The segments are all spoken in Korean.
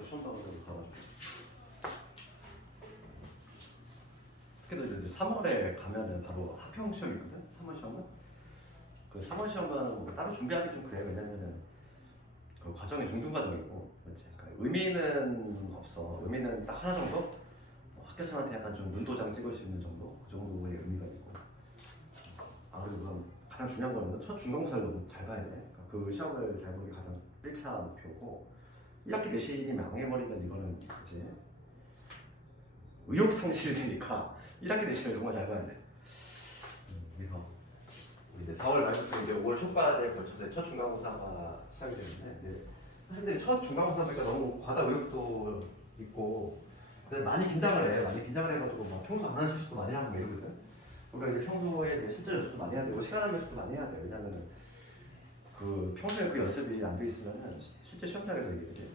이것도 시험 봐가지고 가가지고. 그래도 이제 3월에 가면은 바로 합평 시험이 있거든. 3월 시험은. 그 3월 시험은 뭐 따로 준비하기 좀 그래요. 왜냐면은 그 과정이 중등 과정이고, 그렇지. 그러니까 의미는 없어. 의미는 딱 하나 정도. 학교생한테 약간 좀 눈도장 찍을 수 있는 정도, 그 정도의 의미가 있고. 그리고 가장 중요한 거는 첫 중간고사를 너무 잘 봐야 돼. 그러니까 그 시험을 잘 보는 게 가장 1차 목표고, 1학기 내신이 망해버리면 이거는 그치? 의욕상실이니까 1학기 내신을 정말 잘 봐야 돼. 그래서 이제 4월 말부터 이제 5월 초까지에 걸쳐서 첫 중간고사가 시작이 되는데, 사실 첫 중간고사니까 너무 과다 의욕도 있고, 근데 많이 긴장을 해. 많이 긴장을 해가지고 막 평소 안 하는 실수도 많이 하고 이러거든. 그러니까 이제 평소에 이제 실전 연습도 많이 해야 되고 시간 연습도 많이 해야 돼. 왜냐면은 그 평소에 그 연습이 안 돼 있으면은 실제 시험장에서 이게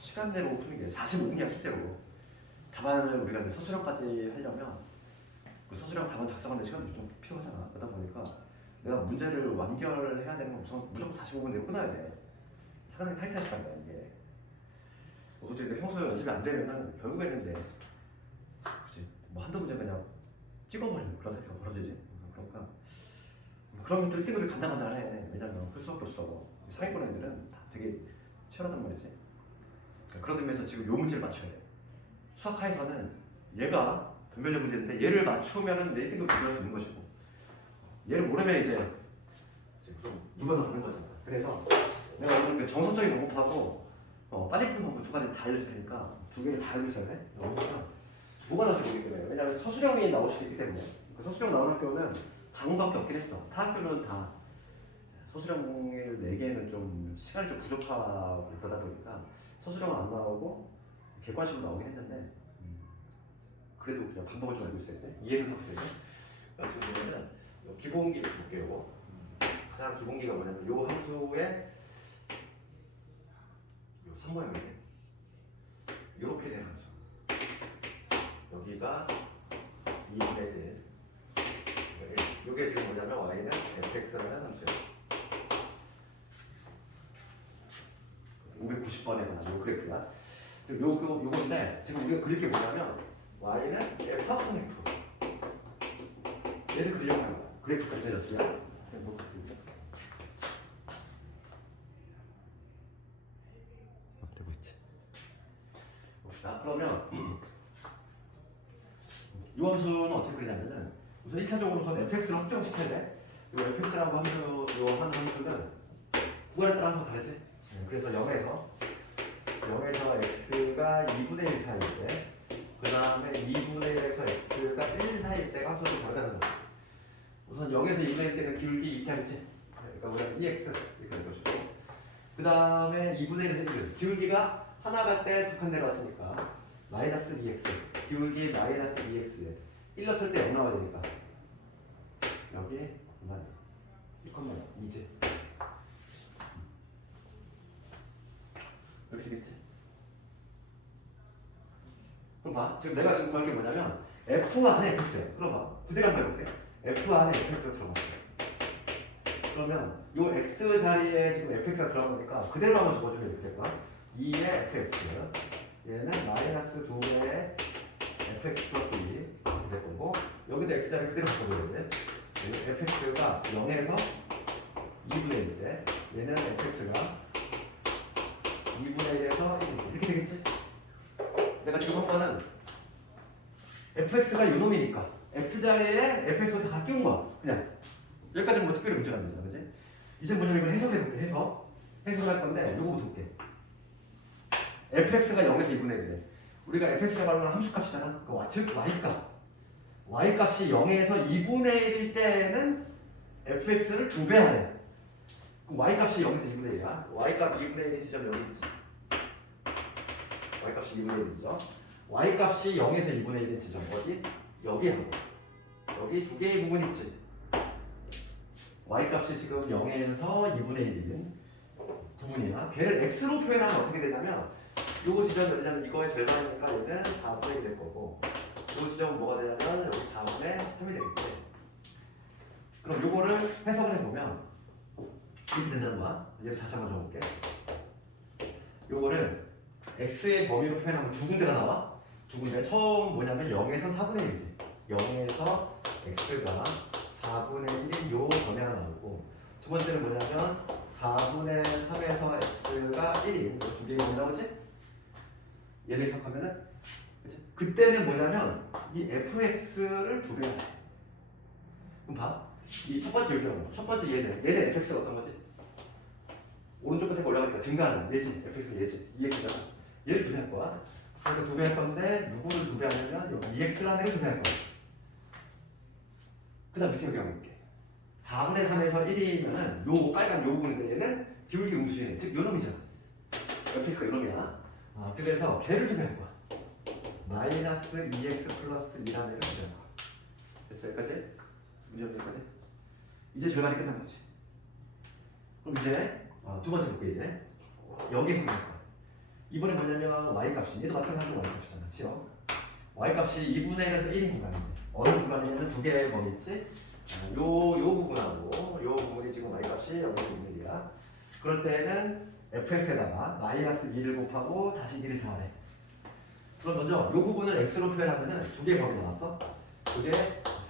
시간 내로 푸는 게 45분이야 실제로. 답안을 우리가 이제 서술형까지 하려면 그 서술형 답안 작성하는 시간이 좀 필요하잖아. 그러다 보니까 내가 문제를 완결해야 되는 건 무조건 45분 내로 끝나야 돼. 상당히 타이트한 시간이야 이게. 그것도 이제 평소에 연습이 안 되면은 결국에는 이제 그치? 뭐 한두 문제 그냥 찍어버리는 그런 사태가 벌어지지. 그러니까 그런 것들 1등급이 간당간당해. 왜냐면 그럴 수밖에 없어. 상위권 애들은 다 되게 치열하단 말이지. 그러니까 그런 의미에서 지금 요 문제를 맞춰야 돼. 수학하에서는 얘가 변별력 문제인데 얘를 맞추면은 내 1등급 들어갈 수 있는 것이고, 얘를 모르면 이제 좀 누가 더 가는 거잖아. 그래서 내가 오늘 정석적인 방법하고 빨리 푸는 방법 두 가지 다 알려줄 테니까 두 개를 다 알려줘야 돼. 뭐가 나올지 모르겠네. 왜냐면 서술형이 나올 수도 있기 때문에. 그 서술형 나오는 학교는 장문밖에 없긴 했어. 타 학교는 다 서술형을 내기에는 좀 시간이 좀 부족하고 그러다 보니까 서술형은 안 나오고 객관식으로 나오긴 했는데, 그래도 그냥 방법을 좀 알고 있어야 돼. 이해는 하고 있어야 돼. 같은 경우에는 기본기를 볼게요. 가장 기본기가 뭐냐면 요 함수의 요 3모양이네. 요렇게 되는 함수. 여기가 2분의 1. 요게 지금 뭐냐면 y는 fx라는 함수예요. 590번에 관한 요 그래프야. 요건데 지금 우리가 그릴 게 뭐냐면 y는 f 합성 f. 얘를 그리려고 하는 거야. 그래프가 그려졌어요. 되고 있지. 봅시다. 그러면 이 함수는 어떻게 그리냐면은 우선 1차적으로선 fx를 확정시켜야 돼. 이 fx라고 하는 함수는 구간에 따라 항상 다르지. 그래서 0에서 x가 2분의 1 사이일 때, 그 다음에 2분의 1에서 x가 1 사이일 때가 함수가 다르다는 거야. 우선 0에서 2분의 1 때는 기울기 2짜리지. 그러니까 우리가 2x 이렇게 되는 것이고, 그 다음에 2분의 1 해주는 기울기가 하나 갈 때 두 칸 내려왔으니까 마이너스 2x, 기울기 마이너스 2x 1 넣었을 때 0 나와야 되니까 여기 1,2지. 이렇게 되겠지. 그럼 봐. 지금 내가 지금 구할 게 뭐냐면 f 안에 fx야. 그럼 봐. 부대를 한번 해볼게. f 안에 fx가 들어갔어요. 그러면 요 x 자리에 지금 fx가 들어가니까 그대로 한번 적어주면 이렇게 될 거야. 2의 fx, 얘는 마이너스 2의 fx 플러스 2 이렇게 될 거고, 여기도 x 자리 그대로 바꿔줘야 돼. fx가 0에서 2분의 1인데 얘는 fx가 2분의 1에서 1 이렇게 되겠지? 내가 지금 한 거는 fx가 요놈이니까 x 자리에 fx를 다 끼운 거야. 그냥 여기까지는 뭐 특별히 문제가 안 되잖아, 그지? 이제 뭐냐면 이걸 해석해볼게. 해석을 할 건데 요거부터 볼게. fx가 0에서 2분의 1이래. 우리가 fx가 말하는 함수값이잖아. 즉 y값이 0에서 2분의 1일 때는 fx를 2배 하래. 그럼 y값이 0에서 2분의 1이야. y값 2분의 1인 지점 여기 있지. y값이 2분의 1이죠. y값이 0에서 2분의 1인 지점 어디? 여기하고 여기 두 개의 부분 있지. y값이 지금 0에서 2분의 1인 부분이야. 걔를 x로 표현하면 어떻게 되냐면 요 지점은 왜냐면 이거의 절반이니까 얘는 4분의 1이 될 거고, 요 지점은 뭐가 되냐면 여기 4분의 3이 되겠지. 그럼 요거를 해석을 해보면 이렇게 된다는 거야. 얘를 다시 한번 적어볼게. 요거를 x의 범위로 표현하면 두 군데가 나와. 두 군데. 처음 뭐냐면 0에서 4분의 1이지. 0에서 x가 4분의 1인 요 범위가 나오고, 두 번째는 뭐냐면 4분의 3에서 x가 1인 두 개의 범위 나오지? 얘를 해석하면은, 그치? 그때는 뭐냐면 이 fx를 두 배나 해. 그럼 봐. 이 첫 번째 여기 나온 거. 첫 번째 얘는 fx가 어떤 거지? 오른쪽 끝에 올라가니까 증가하는 얘지. fx가 얘지. 2x잖아. 얘를 두 배 할 거야. 그러니까 두 배 할 건데 누구를 두 배 하냐면 여기 2x라는 애를 두 배 할 거야. 그 다음 밑에 여기 가볼게. 4분의 3에서 1이면은 요 빨간 요 부분인데 얘는 기울기 음수인 즉 요놈이잖아. fx가 요놈이야. 그래서 걔를 두 배 할 거야. 마이너스 2x 플러스 2라는 애를 두 배 할 거야. 됐어? 여기까지? 문제 없는 여기까지? 이제 절반이 끝난 거지. 그럼 이제 두 번째 볼게. 이제 여기서 볼 거야. 이번에 뭐냐면 y 값이 얘도 마찬가지로 y 값이잖아. 그렇죠? y 값이 2분의 1에서 1인 구간이지. 어느 구간이냐면 두 개의 범위 있지. 요 부분하고 요 부분이 지금 y 값이 0.2 1이야. 그럴 때는 fx에다가 마이너스 2를 곱하고 다시 2를 더하래. 그럼 먼저 요 부분을 x로 표현하면은 두 개의 범위 나왔어. 그게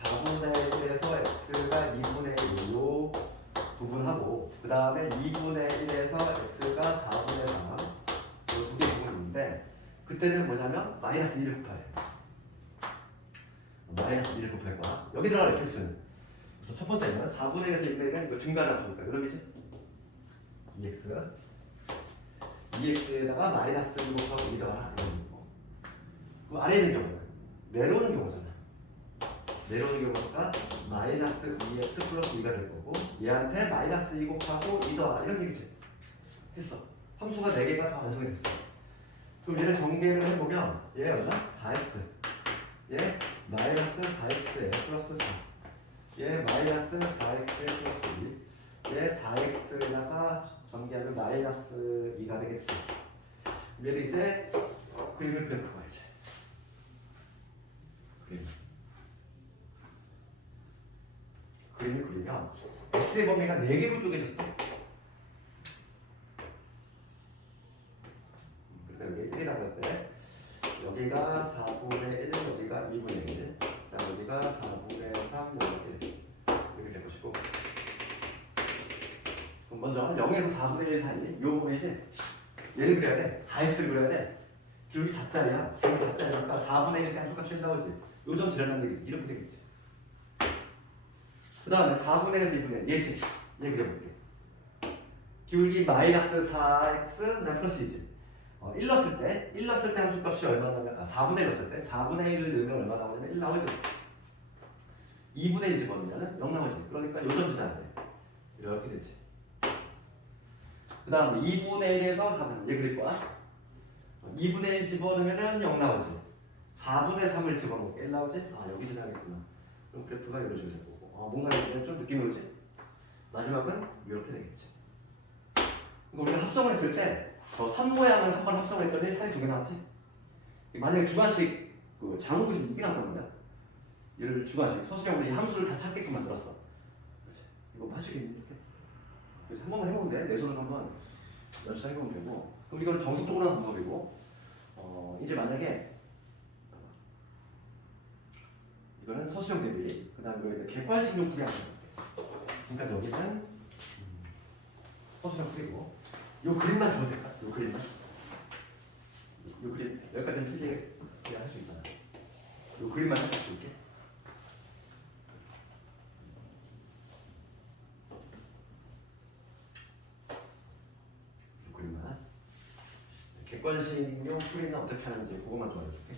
4분의 1에서 x가 2분의 1 요 부분하고, 그 다음에 2분의 1에서 x가 4분의 3 요 두 개의 부분이 있는데, 그때는 뭐냐면 마이너스 2를 곱하래. 마이너스 2를 곱할 거야. 여기 들어갈 fx는 첫 번째는 4분의 1에서 2분의 1은 이거 증가하는 수니까 그럼이지? 2x에다가 마이너스 2 곱하고 2 더하라 이런 거고. 그 아래에 있는 경우는 내려오는 경우잖아. 내려오는 경우가 마이너스 2x 플러스 2가 될 거고, 얘한테 마이너스 2 곱하고 2 더하라 이런 얘기지. 됐어. 함수가 4개가 다 완성이 됐어. 그럼 얘를 전개를 해보면 얘 얼마? 4x. 얘 마이너스 4x에 플러스 4. 얘 마이너스 4x에 플러스 2. 얘 4x에다가 전개하면 마이너스 2가 되겠지. 얘를 이제 그림을 그려볼 거야 이제. 그림을 그리면 x의 범위가 4개로 쪼개졌어. 그러니까 여기 1이라고 할 때 여기가 4분의 1, 여기가 2분의 1, 그다음 여기가 4분의 3, 여기가 1 이렇게 될 것이고, 그럼 먼저 0에서 4분의 1 사이 이 부분이지. 얘를 그려야 돼. 4x를 그려야 돼. 기울기 4짜리야. 기울기 4짜리니까 4분의 1 그냥 값이 나오지. 요점 지나는 얘기지. 이렇게 되겠지. 그 다음에 4분의 1에서 2분의 1 얘지. 얘 그려볼게. 기울기 마이너스 4x 그다음 플러스 2지. 1 넣었을 때 함수값이 얼마 나오면 4분의 1 넣었을 때 4분의 1을 넣으면 얼마 나오냐면 1 나오죠. 2분의 1 집어넣으면 0 나오지. 그러니까 요점 지나야 돼. 이렇게 되지. 그 다음에 2분의 1에서 4분의 1 얘 그릴 거야. 2분의 1 집어넣으면 0 나오지. 4분의 3을 집어넣으면 1 나오지. 여기 지나겠구나. 그럼 그래프가 이런 식으로 될 거고. 뭔가 이제 좀 느낌이 오지. 마지막은 이렇게 되겠지. 그러니까 우리가 합성을 했을 때 저 산 모양을 한 번 합성을 했더니 산이 2개 나왔지. 만약에 주관식 그 장호구식 이게 나온단 말이야. 얘를 주관식 서술형으로 이 함수를 다 찾게끔 만들었어. 그렇지. 이거 할 수 있겠니? 이렇게. 그래서 한 번만 해보면 돼. 내 손으로 한번 연습 해보면 되고. 그럼 이거는 정석적으로 하는 방법이고, 이제 만약에 이거는 서술형 대비, 그 다음에 여기다 객관식용 풀이 하는 거야. 지금까지 여기는 서술형 풀이고, 요 그림만 줘도 될까? 요 그림만? 요 그림, 여기까지는 필기해 할 수 있잖아. 요 그림만 살짝 줄게. 요 그림만. 객관식용 풀이는 어떻게 하는지 그것만 좀 알려줄게.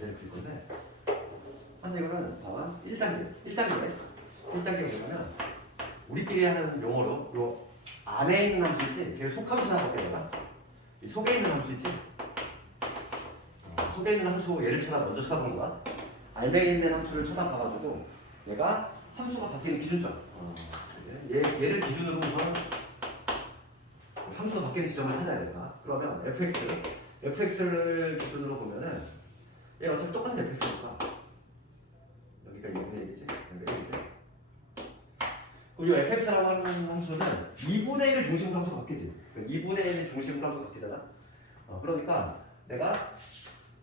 얘를 그릴 건데, 사실 이거는 봐봐. 1단계 뭐냐면 우리끼리 하는 용어로 요 안에 있는 함수 있지? 걔를 속함수라고 할게 내가. 이 속에 있는 함수 있지? 속에 있는 함수 얘를 먼저 쳐다보는 거야. 알맹이에 있는 함수를 쳐다봐가지고 얘가 함수가 바뀌는 기준점. 얘를 기준으로 우선 함수가 바뀌는 지점을 찾아야 된다. 그러면 fx를 기준으로 보면은 얘 어차피 똑같은 fx니까 여기가 2분의 1이지? 여기가 1이지? 그럼 이 fx라고 하는 함수는 2분의 1을 중심으로 함수가 바뀌지. 2분의 1을 중심으로 함수가 바뀌잖아. 그러니까 내가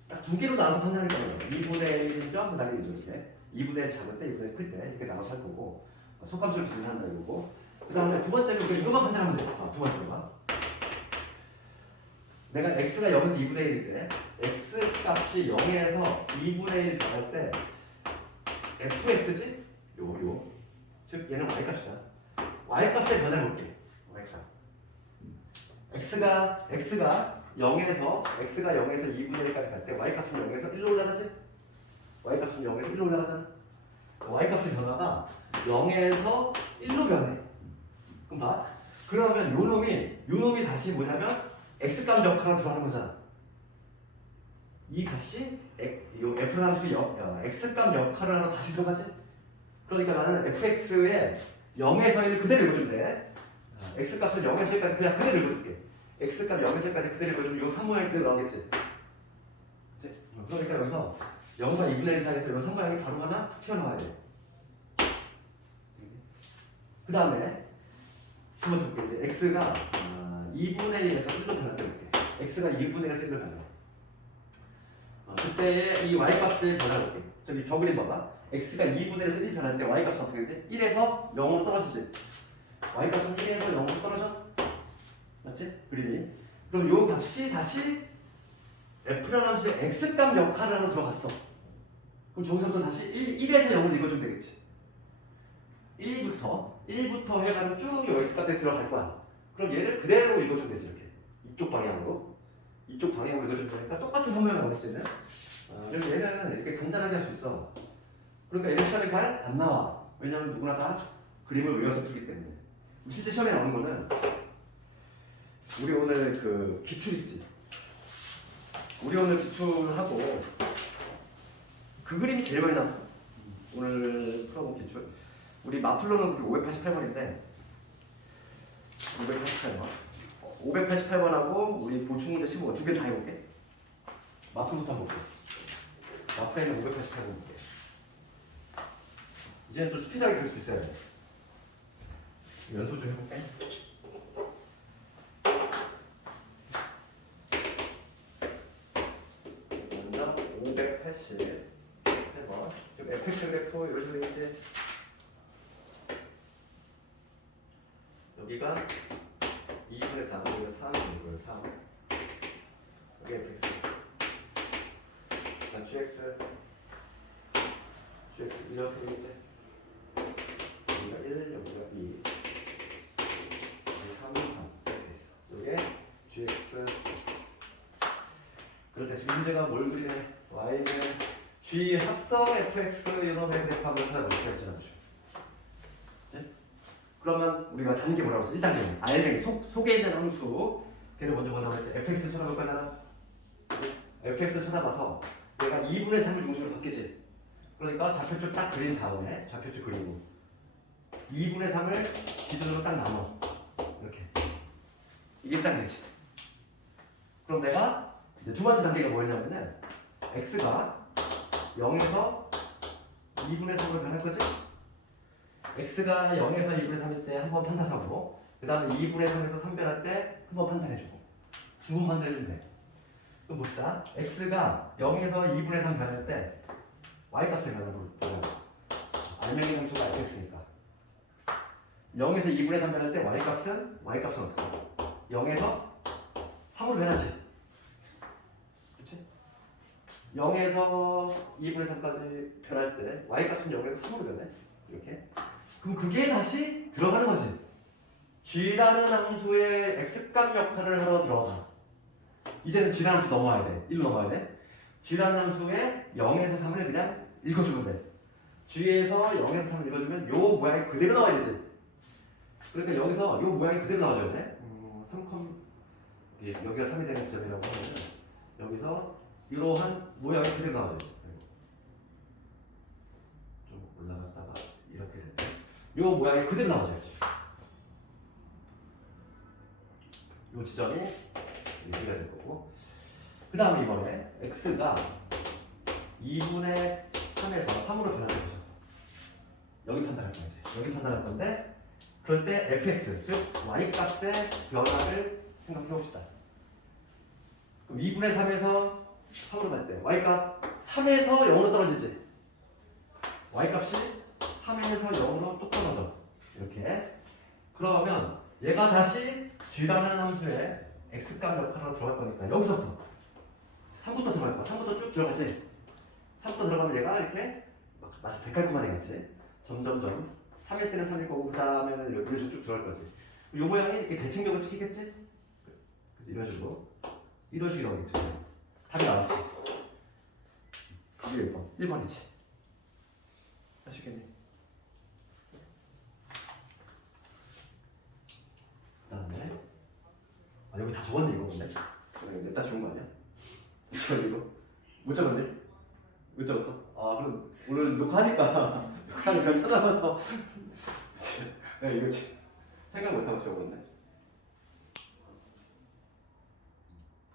딱 두 개로 나눠서 판단했다는 거야. 2분의 1점, 그다음에 이렇게 2분의 1 작을 때, 2분의 1 클 때 이렇게 나눠서 할 거고 속함수를 기준한다 이거고. 그다음에 두 번째는 그냥 이것만 판단하면 돼. 두 번째가 내가 x가 0에서 2분의 1일 때 x 값이 0에서 2분의 1 나갈 때 fx지? 요. 즉 얘는 y 값이야. y 값의 변화를 볼게. y 값. x가 0에서 2분의 1까지 갈 때 y 값은 0에서 1로 올라가지? y 값은 0에서 1로 올라가잖아. y 값의 변화가 0에서 1로 변해. 그럼 봐. 그러면 요 놈이 다시 뭐냐면 x 값 역할로 들어가는 거잖아. 이 값이 요 f 함수 x 값 역할을 하러 다시 들어가지? 그러니까 나는 fx에 0에서 1 그대로 읽어주면 돼. x 값을 0에서 1까지 그냥 그대로 읽어줄게. x 값 0에서 1까지 그대로 읽어주면 요 3모양이 그대로 나오겠지? 그러니까 여기서 0과 2분의 1 사이에서 요 3모양이 바로 하나 툭 튀어나와야 돼. 그 다음에 두 번째 볼게. x가 2분의 1에서 1로 변할게. x가 2분의 1에서 1로 변해. 그때 이 y 값을 변화볼게. 저기 저 그림 봐봐. x가 2분의 1에서 1 변할 때 y 값은 어떻게 되지? 1에서 0으로 떨어지지. y 값은 1에서 0으로 떨어져? 맞지? 그림이. 그럼 요 값이 다시 f라는 함수의 x값 역할을 하러 들어갔어. 그럼 저기서부터 다시 1에서 0을 읽어주면 되겠지. 1부터 해가지고 쭉 요 x값에 들어갈 거야. 그럼 얘를 그대로 읽어주면 되지. 이렇게 이쪽 방향으로 읽어주면 되니까 똑같은 설명이 나오겠지. 얘는. 그래서 얘는 이렇게 간단하게 할 수 있어. 그러니까 얘는 시험에 잘 안 나와. 왜냐면 누구나 다 그림을 외워서 풀기 때문에. 실제 시험에 나오는 거는 우리 오늘 그 기출 있지. 우리 오늘 기출하고 그 그림이 제일 많이 나왔어. 오늘 풀어본 기출. 우리 마플러는 588번인데 588번하고 우리 보충문제 15번 두 개 다 해볼게. 마플부터 해볼게. 마플에는 588번 볼게. 이제는 좀 스피드하게 그릴 수 있어야 돼. 연습 좀 해볼게. 먼저 588번. 지금 fx 그래프 이런 식으로 되겠지. 여기가 2분의 3, 여기가 3, 여기가 3. 여기 fx. 자, gx 이렇게 되겠지. 여기가 1, 여기가 2, 여기 3, 3 이렇게 돼 있어. 이게 gx. 그럴 때 지금 문제가 뭘 그리네? y는 g 합성 fx 이놈의 그래프하면 찾아볼게. 그러면 우리가 단계 뭐라고 했어? 1단계는 알맹이 속에 있는 함수 걔를 먼저 보자고 했지. fx를 쳐다볼 거잖아. fx를 쳐다봐서 내가 2분의 3을 중심으로 바뀌지. 그러니까 좌표축 딱 그린 다음에 좌표축 그리고 2분의 3을 기준으로 딱 나눠. 이렇게. 이게 1단계지. 그럼 내가 이제 두 번째 단계가 뭐였냐면은 x가 0에서 2분의 3을 변할 거지? x가 0에서 2분의 3일 때 한 번 판단하고 그 다음에 2분의 3에서 3 변할 때 한 번 판단해주고 두 번 판단해주면 돼. 그럼 봅시다. x가 0에서 2분의 3 변할 때 y값의 변화를 보자고. 알맹이 함수가 fx니까 0에서 2분의 3 변할 때 y값은 어떻게 해? 0에서 3으로 변하지. 그렇지? 0에서 2분의 3까지 변할 때 y값은 0에서 3으로 변해. 이렇게. 그럼 그게 다시 들어가는 거지. g라는 함수의 x값 역할을 하러 들어가. 이제는 g라는 함수 넘어와야 돼. 1로 넘어와야 돼. g라는 함수의 0에서 3을 그냥 읽어주면 돼. g에서 0에서 3을 읽어주면 요 모양이 그대로 나와야 되지. 그러니까 여기서 요 모양이 그대로 나와줘야 돼. 3, 여기가 3이 되는 지점이라고 하면 여기서 이러한 모양이 그대로 나와야 돼. 좀 올라갔다가 이렇게 된다. 요 모양이 그대로 나와줘야지. 요 지점이 이렇게 될 거고. 그 다음에 이번에 x가 2분의 3에서 3으로 변하는 거죠. 여기 판단할 건데 그럴 때 fx, 즉 y값의 변화를 생각해 봅시다. 그럼 2분의 3에서 3으로 갈 때 y값 3에서 0으로 떨어지지. y값이 3에서 0으로 뚝 떨어져. 이렇게. 그러면 얘가 다시 g라는 함수에 x값 역할로 들어갈 거니까 여기서부터 3부터 들어갈 거야. 3부터 쭉 들어가지. 3부터 들어가면 얘가 이렇게 마치 데칼코마니 같이 점점점 3일 때는 3일 거고 그 다음에는 이런 식으로 쭉 들어갈 거지. 이 모양이 이렇게 대칭적으로 찍히겠지? 이런 식으로. 이런 식으로 나오겠지. 답이 나왔지. 답이 1번. 1번이지. 아시겠니? 그 다음에 여기 다 적었네 이거 근데. 냅다 지운 거 아니야? 못 적었니 이거? 못 적었니? 못 적었어? 아 그럼 오늘 녹화하니까 찾아봐서 내가 이거 생각 못하고 적었네.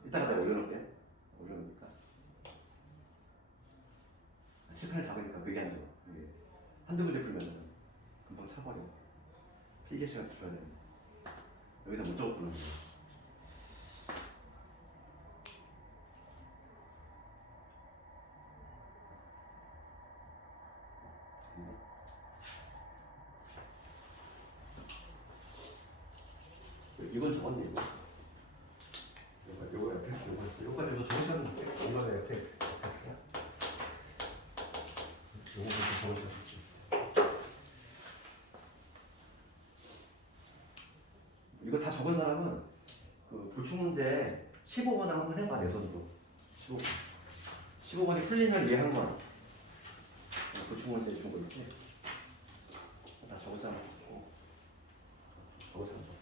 이따가 내가 올려놓을게. 올려놓으니까 실판이 작으니까 그게 안 좋아. 이게 한두 문제 풀면 금방 차버려. 필기 시간 줄여야 돼. 여기다 못 적었구나. 이건 적었네 이거. 요거 fx 요거까지 저 적으셨는데 이거는 fx야. 요거부터 적으셨지. 이거 다 적은 사람은 그 불충 문제 15번 한번 해봐 내 손으로. 15번. 15번이 풀리면 이해한 거야. 불충 문제 준 거 있지? 다 적은 사람 적고 적은 사람 적고.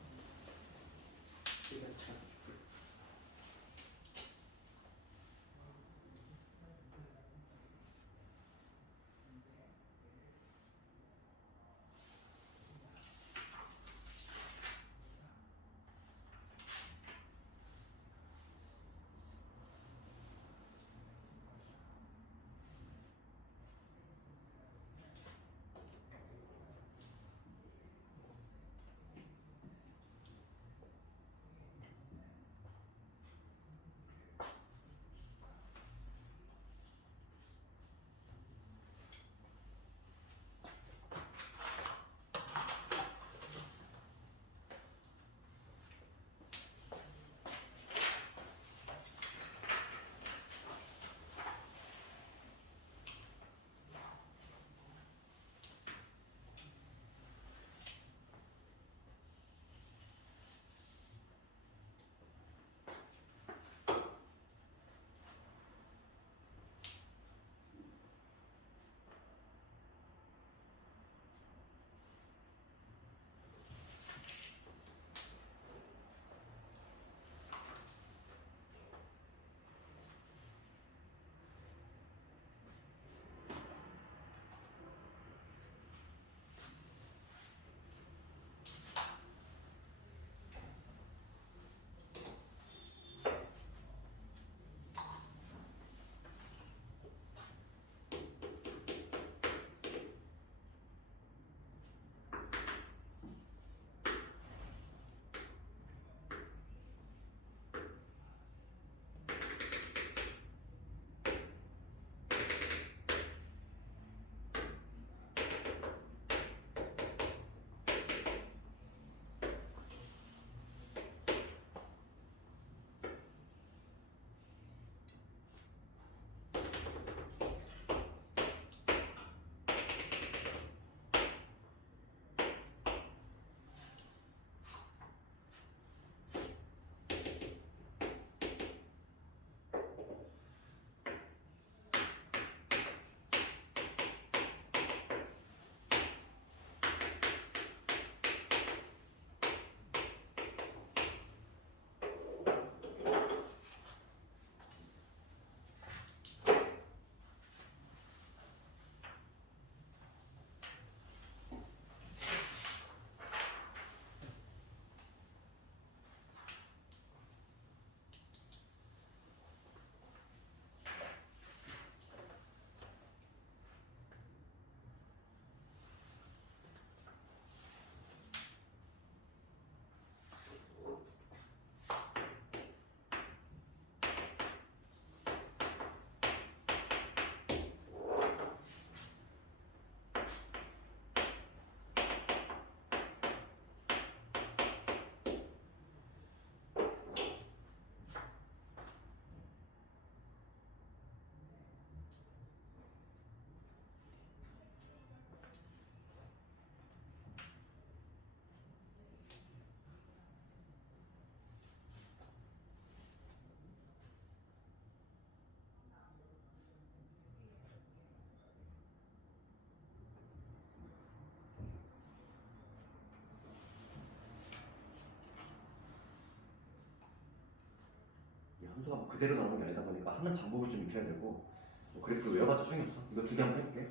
함수가 뭐 그대로 나오는 게 아니다 보니까 하는 방법을 좀 익혀야 되고 뭐 그래프 외워봤자 소용이 없어. 이거 두 개 한번 해볼게.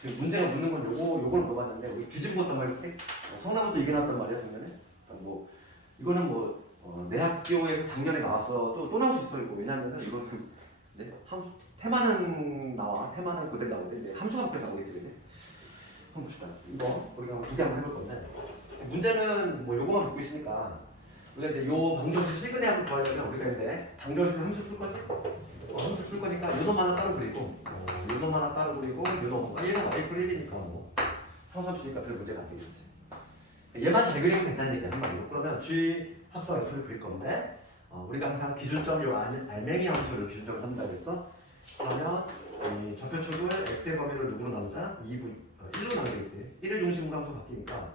지금 문제가 묻는 건 요걸 물어봤는데 우리 뒤집어 봤단 말이야. 성남부터 이게 나왔단 말이야 작년에. 뭐 이거는 내 학교에서 작년에 나왔어도 또 나올 수 있어. 이거 왜냐면은 이거는 이제 함수 테마는 나와. 테마는 그대로 나올 때 이제 함수가 바뀌어서 나오겠지. 그지? 한번 봅시다. 이거 우리가 두 개 한번 해볼 건데 문제는 뭐 요거만 듣고 있으니까 우리가 이제 요 방정식 실근의 합을 구하려면 우리가 이제 방정식을 함수 풀 거지? 함수 풀 거니까 요 놈 하나 따로 그리고 요 놈 하나 따로 그리고 요 놈 얘는 y+1이니까 뭐 상수함수니까 별 문제가 안 되겠지. 얘만 잘 그리면 된다는 얘기야 한마디로. 그러면 G 합수와 F를 그릴 건데 우리가 항상 기준점 요 알맹이 함수를 기준점을 삼는다 그랬어. 그러면 이 좌표축을 x의 범위를 누구로 나누자? 1로 나누겠지. 1을 중심으로 함수 바뀌니까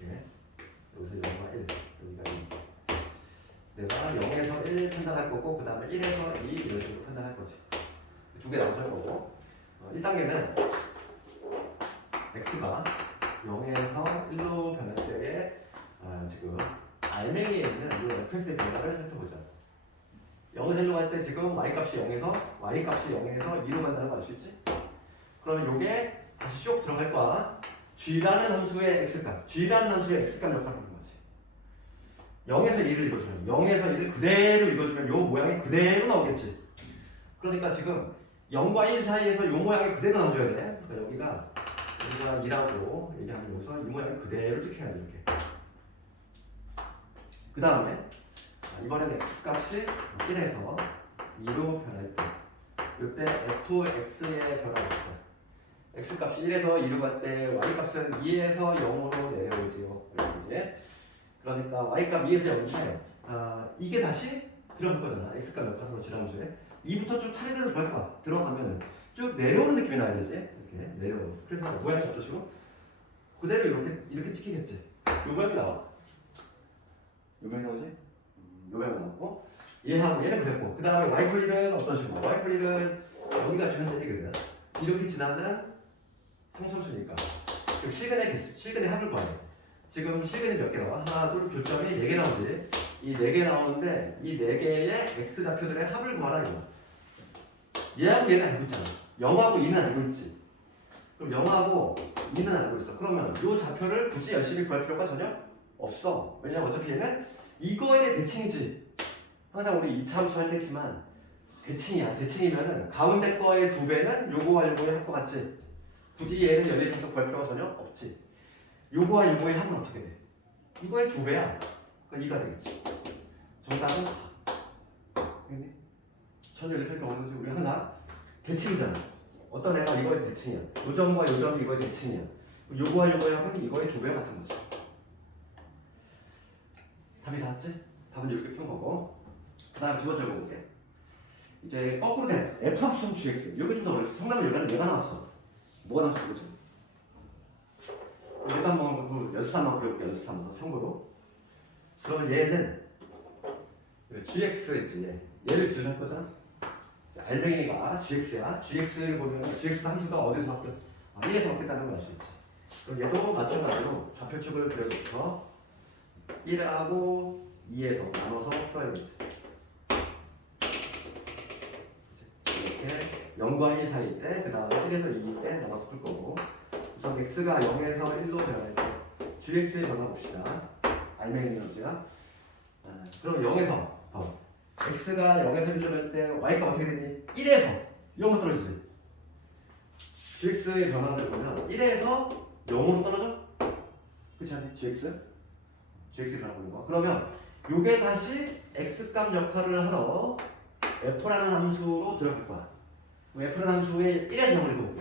이렇게 여기서 0과 1 여기가 2 내가 0에서 1 판단할 거고 그 다음에 1에서 2 이런 식으로 판단할 거지. 두 개 나눠서 할 거고 1단계는 x가 0에서 1로 변할 때에 지금 알맹이에 있는 이 fx의 변화를 살펴보자. 0에서 1로 갈 때 지금 y값이 0에서 2로 간다는 거 알 수 있지? 그러면 요게 다시 쭉 들어갈 거야. g라는 함수의 x값, g라는 함수의 x값 역할을 하는 거지. 0에서 1을 읽어주면 0에서 1을 그대로 읽어주면 요 모양이 그대로 나오겠지. 그러니까 지금 0과 1 사이에서 요 모양이 그대로 나와줘야 돼. 그러니까 여기가 2라고 얘기하면 여기서 이 모양이 그대로 찍혀야 돼. 이렇게. 그 다음에 이번에는 x값이 1에서 2로 변할 때 이때 fx의 변화가 있어. x값이 1에서 2로 갈 때 y값은 2에서 0으로 내려오지요. 이제 그러니까 y값 2에서 0인데 이게 다시 들어갈 거잖아. x값 역할로 지나면서 2부터 쭉 차례대로 들어가면 쭉 내려오는 느낌이 나야 되지. 이렇게 내려오는. 그래서 모양이 어떠시고 그대로 이렇게 찍히겠지. 요 모양이 나와. 요 모양이 나오지? 요 모양이 나왔고 얘하고 얘는 그랬고 그 다음에 y+1은 어떤 식으로? y+1은 여기가 지금 현재 1이거든. 이렇게 지나는 상수함수니까 지금 실근의 합을 구하래. 지금 실근이 몇 개 나와? 하나, 둘, 교점이 4개 나오지. 이 4개 나오는데 이 4개의 x 좌표들의 합을 구하라 이거. 얘하고 얘는 알고 있잖아. 0하고 2는 알고 있지. 그럼 0하고 2는 알고 있어. 그러면 이 좌표를 굳이 열심히 구할 필요가 전혀 없어. 왜냐면 어차피 얘는 이거에 대해 대칭이지. 항상 우리 2차 함수 할 때 했지만 대칭이야. 대칭이면은 가운데 거의 2배는 요거와 요거의 합과 같지. 굳이 얘는 연립해서 구할 필요가 전혀 없지. 요거와 요거의 합은 어떻게 돼? 이거의 2배야. 그러니까 2가 되겠지. 정답은 4. 됐니? 전혀 연립할 게 없는 거지. 우리 항상 대칭이잖아. 어떤 애가 이거의 대칭이야. 요 점과 요 점이 이거의 대칭이야. 요거와 요거의 합은 이거의 2배 같은 거지. 답이 다 왔지? 답은 이렇게 푼 거고. 그 다음에 두 번째 볼게. 이제 거꾸로 된 F함수 GX. 여기 좀 더 어렵어. 성남은 여기는 얘가 나왔어. 뭐가 나왔어? 그죠? 일단 한번 연습삼만 보여볼게. 연습삼만 참고로. 그러면 얘는 GX지. 얘를 기준할 거잖아. 알맹이가 GX야. GX를 보면 GX 함수가 어디서 바뀌어? 1에서 바뀌었다는 걸 알 수 있지. 그럼 얘도 마찬가지로 좌표축을 그려서 1하고 2에서 나눠서 풀어야겠지. 이렇게 0과 1 사이 때, 그 다음에 1에서 2 때 나눠서 풀 거고. 우선 x가 0에서 1로 변할 때 gx의 변화 봅시다. 알맹이 에너지야. 그럼 0에서 x가 0에서 1로 변할 때 y가 어떻게 되니? 1에서 0으로 떨어지지. gx의 변화를 보면 1에서 0으로 떨어져? 그렇지 않니? gx의 변화 보는 거. 그러면 요게 다시 x값 역할을 하러 f라는 함수로 들어갈 거야. f라는 함수에 1에서 0을 읽어볼게.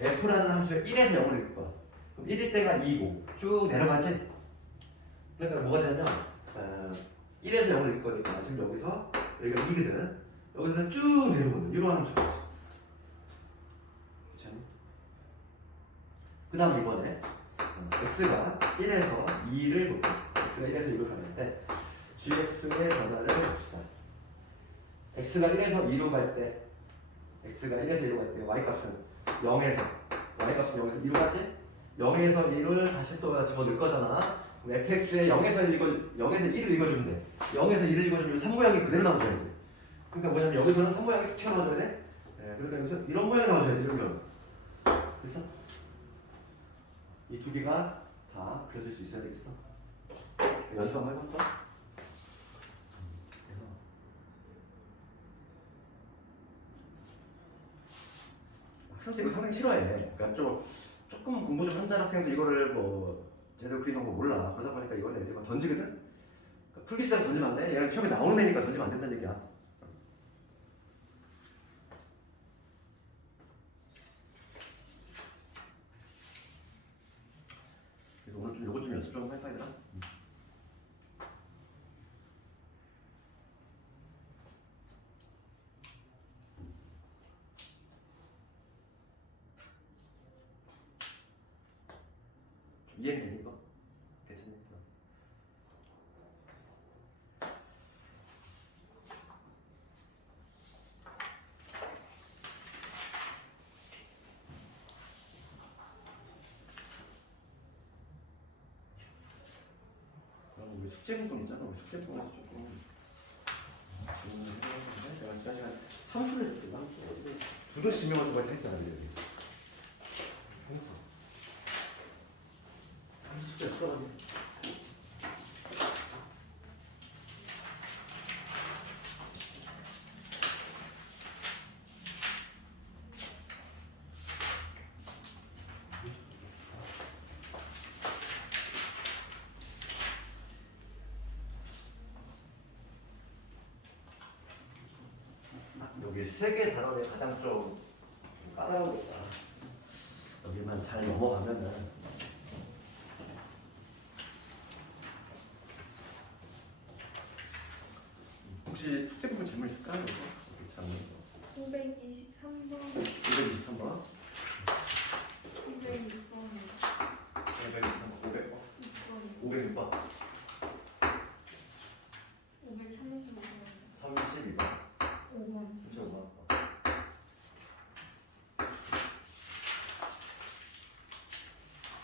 f라는 함수에 1에서 0을 읽을 거야. 그럼 1일 때가 2고 쭉 내려가지? 그러니까 뭐가 되냐면 1에서 0을 읽을 거니까 지금 여기서 여기가 2거든. 여기서 쭉 내려오거든. 이런 함수가 있어. 그렇지 않니? 그 다음 이번에 x가 1에서 2를 볼게. x가 1에서 2로 변할 때 gx의 변화를 봅시다. x가 1에서 2로 갈 때 x가 1에서 2로 갈 때 y값은 0에서 y값은 0에서 2로 가지? 0에서 2를 다시 또 집어넣을 거잖아. 그럼 fx에 0에서 1을 읽어주면 돼. 0에서 1을 읽어주면 3모양이 그대로 나오줘야지. 그러니까 뭐냐면 여기서는 3모양이 튀어나와줘야 돼. 네, 그러니까 여기서 이런 모양이 나와줘야지. 이러면 됐어? 이 두 개가 다 그려질 수 있어야 되겠어. 연습 한번 해봤어? 그래서 학생들이 이거 상당히 싫어해. 그러니까 조금 공부 좀 한다는 학생들 이거를 뭐 제대로 그리는 거 몰라. 그러다 보니까 이거는 이제 막 던지거든. 그러니까 풀기 시작 던지면 안 돼. 얘는 시험에 나오는 애니까 던지면 안 된다는 얘기야. 그래서 오늘 좀 요거 좀 연습 좀 할까 얘들아? 좀 이해되니 이거? 괜찮니? 그럼 우리 숙제분동 있잖아. 우리 숙제분동에서 조금 질문을 해봤는데 내가 지난시간 함수를 해줄게. 함수 두 개씩 증명하는 거 했잖아. 이제 함수 숙제 써라니. 여기 세 개 단원에 가장 좀 까다로운 게 있다. 여기만 잘 넘어가면은 혹시 숙제 부분 질문 있을까요? 이거? 여기 장면 523번, 223번 206번, 500번 6번, 506번 535번, 32번 5번, 35번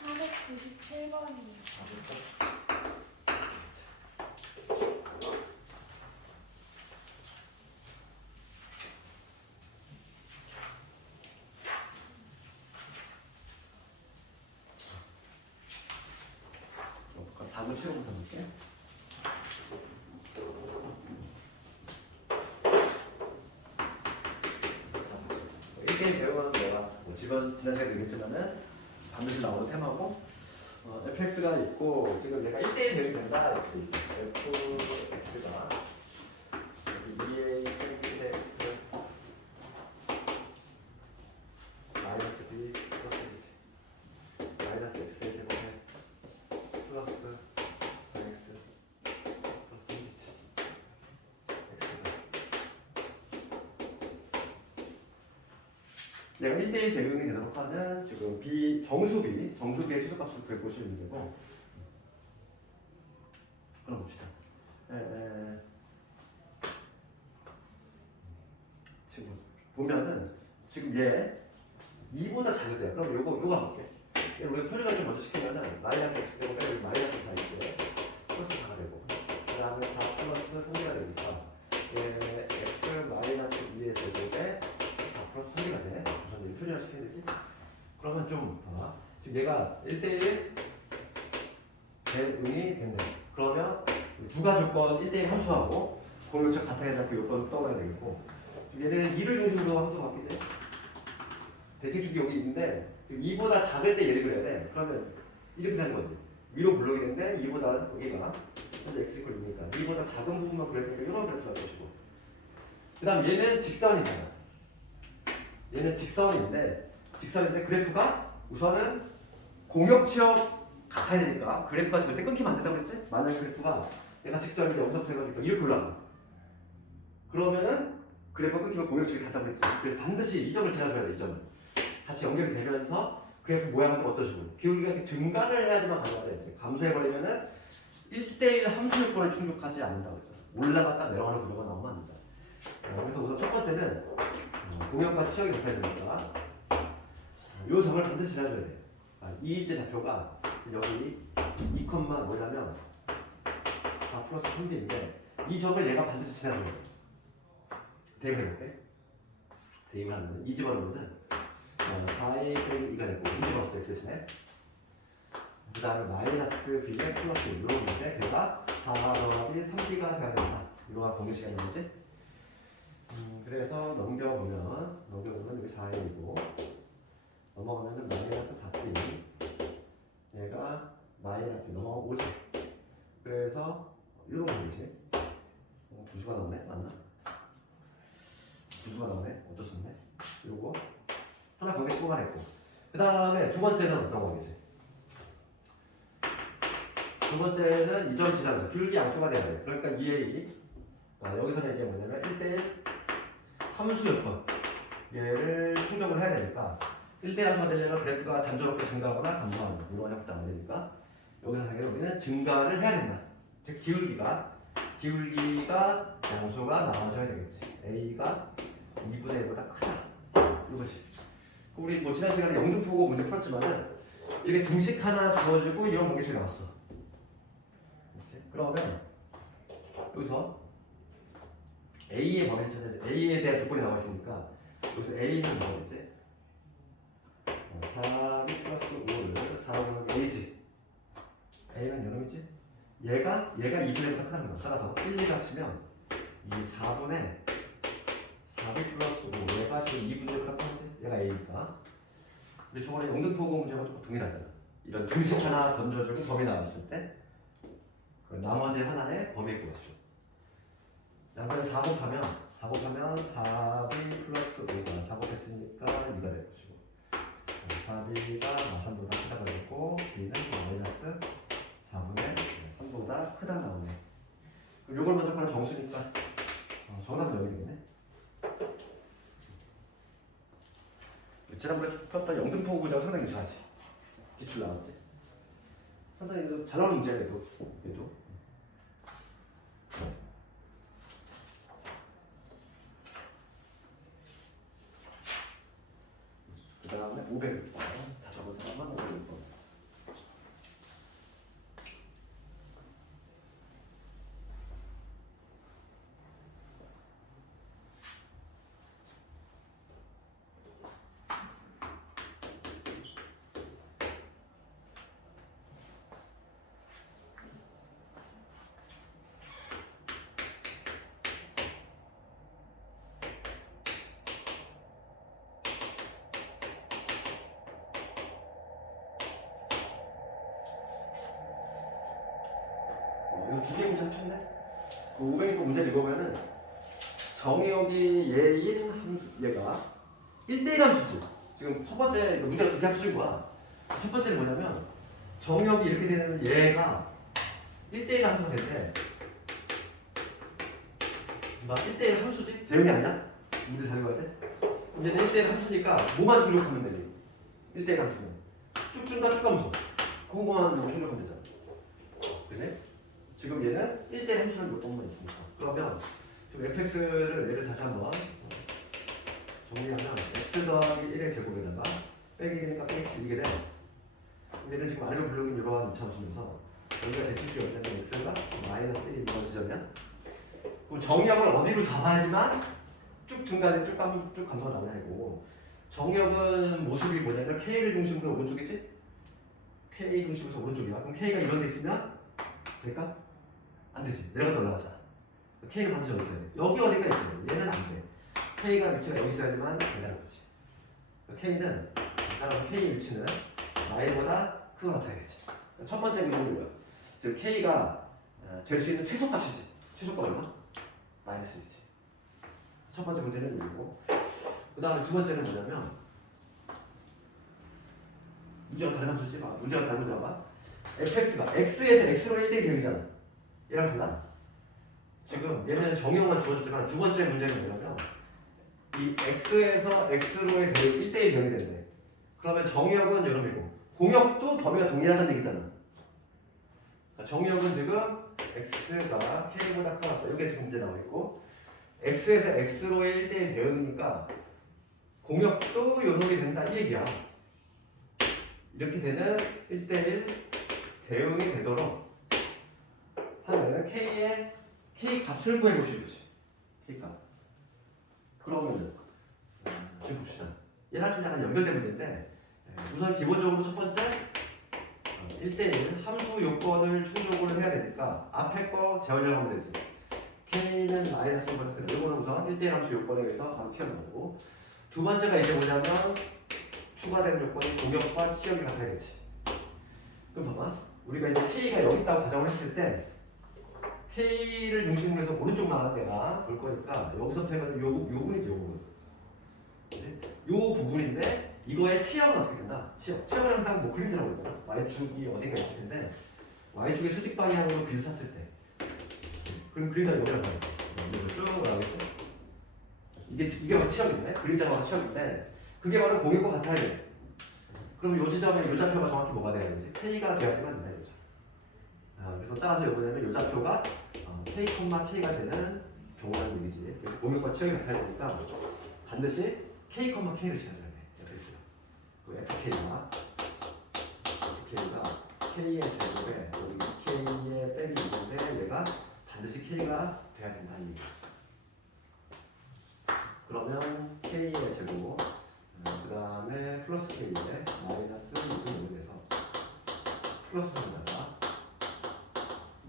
497번이요. 어, 4분7번부터 볼게. 이 게임 배우는 내가 뭐 지난 시간에 얘기했지만은 반드시 나오는 테마고 fx가 있고 지금 내가 1대1 배우게 된다 이렇게 돼 있어. fx가 2a x 마이너스 b 플러스 마이너스 x의 제곱에 플러스 4x 플러스 2 x가 내가 1대1 대응이 되도록 하는 지금 정수비의 최소값을 구해볼 수 있는 문제고. 그럼 봅시다. 지금 보면은 지금 얘 2보다 작을 때 그럼 요거 가볼게. 우리 표준을 좀 먼저 시키면은 마이너스 x 제곱에 마이너스 4x 플러스 4가 되고 그 다음에 4 플러스 3가 되니까 얘 x 마이너스 2의 제곱에 4 플러스 3가 돼. 우선 이 표준화 시켜야 되지? 그러면 좀 봐봐. 지금 얘가 1대1 대응이 된다. 그러면 두 가지 조건 1대1 함수하고 공유적 같아야 잡고 요건 떠올려야 되겠고 얘네는 2를 중심으로 함수가 바뀌지? 대칭축이 여기 있는데 2보다 작을 때 얘를 그려야 돼. 그러면 이렇게 되는 거지. 위로 블록이 되는데 2보다 여기가 현재 x 이퀄 2니까 2보다 작은 부분만 그려야 되니까 이런 그래프가 될 것이고 그 다음 얘는 직선이잖아. 얘는 직선인데 그래프가 우선은 공역치역 같아야 되니까 그래프가 절대 끊기면 안 된다고 했지? 만약에 그래프가 얘가 직선인데 여기서부터 해가지고 이렇게 올라가 그러면은 그래프가 끊기면 공역치역이 닿다고 했지. 그래서 반드시 이 점을 지나줘야 돼. 이 점을 같이 연결이 되면서 그래프 모양은 어떠시고 기울기가 이렇게 증가를 해야지만 가능하다. 감소해버리면은 1대1 함수 요건을 충족하지 않는다고 했잖아. 올라갔다 내려가는 구조가 나오면 안 된다. 그래서 우선 첫 번째는 공역과 치역이 같아야 되니까 이 점을 반드시 지나줘야 돼. 이 때 좌표가 여기 2, 뭐냐면 4 플러스 3b인데 이 점을 얘가 반드시 지나줘야 돼. 대입을 해볼게. 대입을 하면 이 집어넣으면 4a 빼기 2가 되고 2 집어넣었어 x 대신에. 그 다음에 마이너스 b에 플러스 1 이런 건데 배가 4 더하기 3b가 돼야 된다. 이거가 공식이 아닌 거지? 그래서 넘겨보면 여기 4a이고 넘어가면 마이너스 4b 얘가 마이너스 넘어가고 5지. 그래서 이런 거지. 부수가 나오네? 맞나? 부수가 나오네? 어쩔 수 없네. 요거 하나 관계식 뽑아냈고 그 다음에 두 번째는 어떤 관계식? 두 번째는 이 점 지나면서 비율기 양수가 돼야 돼. 그러니까 2a 여기서는 이제 뭐냐면 1대1 함수 요건 얘를 충족을 해야 되니까 1대1 함수가 되려면 그래프가 단조롭게 증가하거나 감소하는 이런 형태가 안 되니까 여기서 당연히 우리는 증가를 해야 된다. 즉 기울기가 양수가 나와줘야 되겠지. a가 2분의 1보다 크다. 이거지. 우리 뭐 지난 시간에 영등포고 문제 풀었지만은 이렇게 등식 하나 주어주고 이런 공식이 나왔어. 그렇지? 그러면 여기서 A의 범위를 찾아야 돼. A에 대한 조건이 나와 있으니까 여기서 A는 뭐겠지? 4b 플러스 5를 4분의 A지. A는 요놈이지? 얘가 2분의 1보다 크다는 거야. 따라서 1, 2 합치면 이 4분의 4b 플러스 5 얘가 지금 2분의 1보다 크지? 얘가 A니까. 근데 저번에 영등포고 문제가 좀 동일하잖아. 이런 등식 하나 던져주고 범위 나왔을 때 그 나머지 하나의 범위 구하죠. 양변에 4 곱하면 4b 플러스 5가 4 곱했으니까 2가 될 것이고 4b가 3보다 크다가 되고 b는 마이너스 4분의 3보다 크다 나오네. 그럼 요걸 먼저 하는 정수니까 정답은 여기 되겠네. 지난번에 풀었던 영등포 구정 상당히 유사하지. 기출 나왔지. 상당히 잘 나오는 문제야 얘도. 그 다음에 500번 다 적은 사람은 500번. 이거 두 개 문제 합쳤네? 그 500번 문제를 읽어보면은 정의역이 얘인 함수, 얘가 1대1 함수지. 지금 첫 번째 문제가 두 개 합쳐진 거야. 첫 번째는 뭐냐면 정의역이 이렇게 되면 얘가 1대1 함수가 되는데 막 1대1 함수지? 대응이 아니야? 문제 잘 읽어야 돼? 얘는 1대1 함수니까 뭐만 충족하면 되니? 1대1 함수는 쭉 준다 쭉 감소 그거만 충족하면 되잖아. 그래? 지금 얘는 1대1 함수는 몇 번만 있으니까. 그러면 지금 fx를 얘를 다시 한번 정리하면 x 더하기 1의 제곱에다가 빼기 1이니까 빼기 7이게 돼. 얘는 지금 알고 블록인 이러한 2차 함수면서 여기가 제7주였는데 x가 마이너스 1이 이런 지점이야. 그럼 정의역을 어디로 잡아야지만 쭉 중간에 쭉 감소가 나오냐 이고 정의역은 모습이 뭐냐면 k를 중심으로 오른쪽이지? k 중심에서 오른쪽이야. 그럼 k가 이런 데 있으면 될까? 안 되지. 내려갔다 올라가자. K는 반드시 어디 있어야 돼? 여기 어디가 있어요. 얘는 안 돼. K가 위치가 여기 있어야지만 된다는 거지. K는 따라서 K 위치는 Y보다 크거나 같아야지. 첫 번째 문제는 뭐야? 지금 K가 될 수 있는 최소값이지. 최소값 얼마? 마이너스 1이지. 첫 번째 문제는 이거고. 그 다음에 두 번째는 뭐냐면 문제가 다른 함수지. 문제가 다른 문제 봐봐. fx가 x에서 x로 1대1 대응이잖아. 얘랑 달라? 지금 얘는 정의역만 주어졌지만 두 번째 문제는 뭐냐면 이 x에서 x로의 대응 1대1 대응이 된대. 그러면 정의역은 여러분이고 공역도 범위가 동일하다는 얘기잖아. 그러니까 정의역은 지금 x가 k보다 크다. 이게 지금 문제 나와 있고 x에서 x로의 1대1 대응이니까 공역도 요놈이 된다 이 얘기야. 이렇게 되는 1대1 대응이 되도록 하면 K 값을 구해보시는 거지. K 값. 그러면 지금 봅시다. 얘랑 좀 약간 연결된 문제인데 우선 기본적으로 첫 번째 1대1 함수 요건을 충족을 해야 되니까 앞에 거 재활용 하면 되지. K는 마이너스 1보다 이거는 우선 1대1 함수 요건에 의해서 바로 튀어나오고 두 번째가 이제 뭐냐면 추가되는 요건이 공역과 치역이 같아야지. 그럼 봐봐. 우리가 이제 K가 여기 있다고 가정을 했을 때 K를 중심으로 해서 오른쪽 나가는 데가 볼 거니까 여기서부터 해가지고 요 부분이지 요 부분. 그치? 요 부분인데 이거의 치역은 어떻게 된다? 치역은 항상 뭐 그림자라고 했잖아. Y축이 어딘가 있을 텐데 Y축의 수직 방향으로 비슷했을 때 그럼 그림자가 여기로 가요. 여기로 쭉 나가겠죠. 이게 바로 치역인데 그림자가 바로 치역인데 그게 바로 공역과 같아야 돼. 그럼 요 지점에 요 좌표가 정확히 뭐가 돼야 되지? K가 돼야지만 된다 이거죠. 그래서 따라서 뭐냐면 요 좌표가 K, K가 되는 경우라는 얘기지. 그래서 공역과 치역이 같아야 되니까 반드시 K, K를 지어줘야 돼. 옆에 있어요. 그 FK가 K의 제곱에 여기 K의 빼기 있는데 얘가 반드시 K가 돼야 된다 이 얘기야. 그러면 K의 제곱 그 다음에 플러스 K에 마이너스 6을 연결해서 플러스 3에다가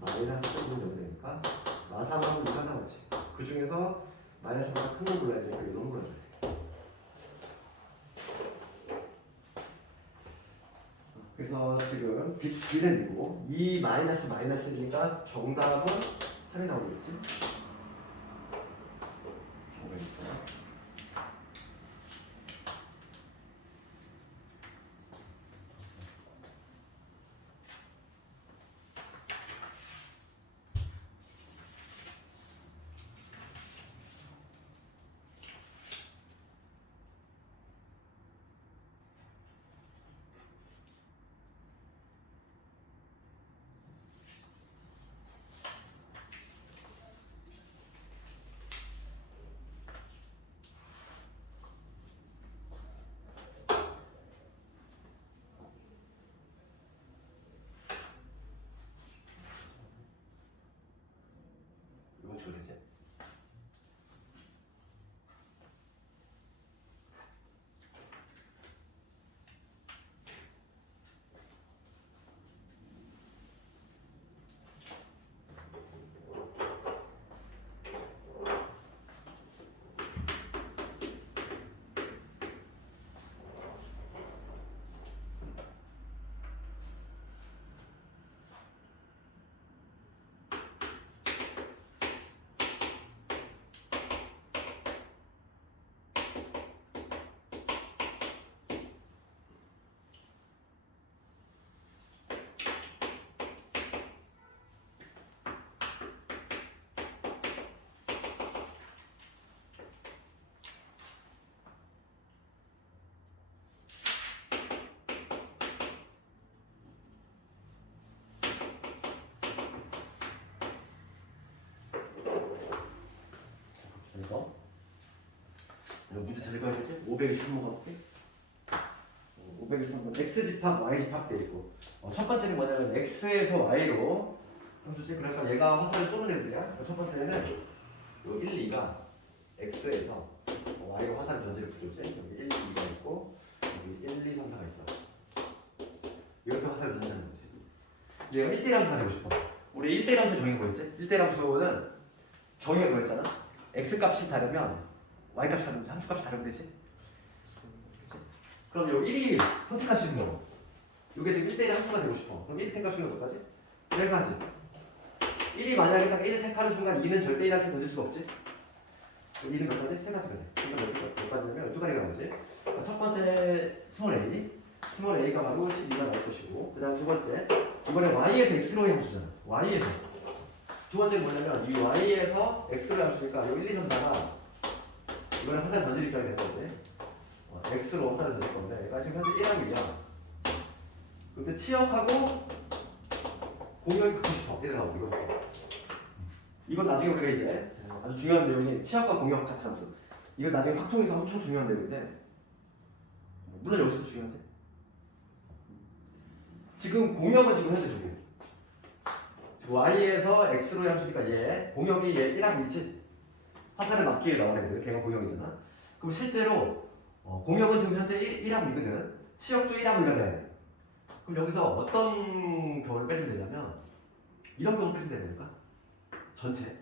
마이너스 6을 연결되니까 마삼하고 6가 나오지. 그 중에서 마이너스보다 큰 걸 골라야 되니까 이런 걸 골라줘야 돼. 그래서 지금 B는 이고 이 마이너스니까 정답은 3이 나오겠지? 오겠어요. 이건 어떻게 되지? 이거 문제 잘 읽어야겠지? 523번 가볼게. 523번 X집합, Y집합 돼 있고 첫 번째는 뭐냐면 X에서 Y로 함수지. 그러니까 얘가 화살을 쏘는 애들이야. 첫 번째는 요 1, 2가 X에서 Y로 화살을 던지는 구조지. 여기 1, 2가 있고 여기 1, 2, 3, 4가 있어. 이렇게 화살을 던지는 거지. 근데 얘가 1대1 함수가 되고 싶어. 우리 1대1 함수 정의가 뭐였지? 1대1 함수는 정의가 뭐였잖아? X 값이 다르면 Y 값이 다르면 함수 값이 다르면 되지? 그럼 요 1이 선택할 수 있는 경우 이게 지금 1대1 함수가 되고 싶어. 그럼 1 택할 수 있는 것까지? 1가지 1이 만약에 딱 1을 택하는 순간 2는 절대 1한테 던질 수가 없지? 그럼 2는 몇 가지? 3가지가 돼. 몇 가지냐면 12가지가 나오지. 첫 번째 스몰 a가 바로 12가 나올 것이고 그 다음 두 번째 이번에 y에서 x로의 함수잖아. y에서 두 번째는 뭐냐면 이 y에서 x로의 함수니까 요 1, 2, 3, 4가 이번에 화살 던지니까 되는 거지. x로 화살을 던질 건데 얘가 지금 현재 1하고 2야. 근데 치역하고 공역이 갖고 싶어. 얘들하고 이거. 이건 나중에 우리가 이제 아주 중요한 내용이 치역과 공역 같은 함수. 이건 나중에 확통에서 엄청 중요한 내용인데 물론 여기서도 중요하지. 지금 공역은 지금 현재 저기 y에서 x로의 함수니까 얘 공역이 얘 1하고 2지. 화살을 맞기에 나온 애들, 걔가 공역이잖아. 그럼 실제로 공역은 지금 현재 1하고 있거든. 치역도 1하고 1가 돼야 돼. 그럼 여기서 어떤 경우를 빼주면 되냐면 이런 경우를 빼주면 되니까 전체.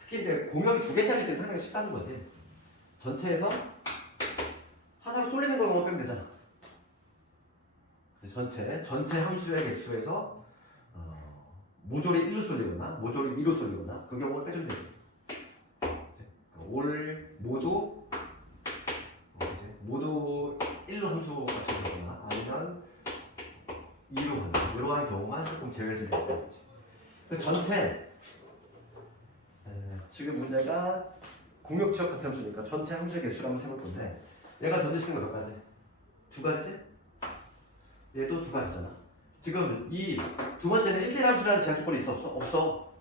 특히 이제 공역이 2개짜리 때 상당히 쉽다는 거지. 전체에서 하나로 쏠리는 거만 빼면 되잖아. 전체 함수의 개수에서 모조리 1로 쏠리거나 모조리 2로 쏠리거나 그 경우를 빼주면 되지. 올 모두 1로 함수 값이 되거나 아니면 2로 간다. 이러한 경우만 조금 제외해주면 되는 거지. 전체 지금 문제가 공역 지역 같은 함수니까 전체 함수의 개수를 한번 세볼 건데 얘가 던지시는 거 몇 가지? 2가지지? 얘도 2가지잖아. 지금 이 두 번째는 1대 함수라는 제한 조건이 있어 없어? 없어.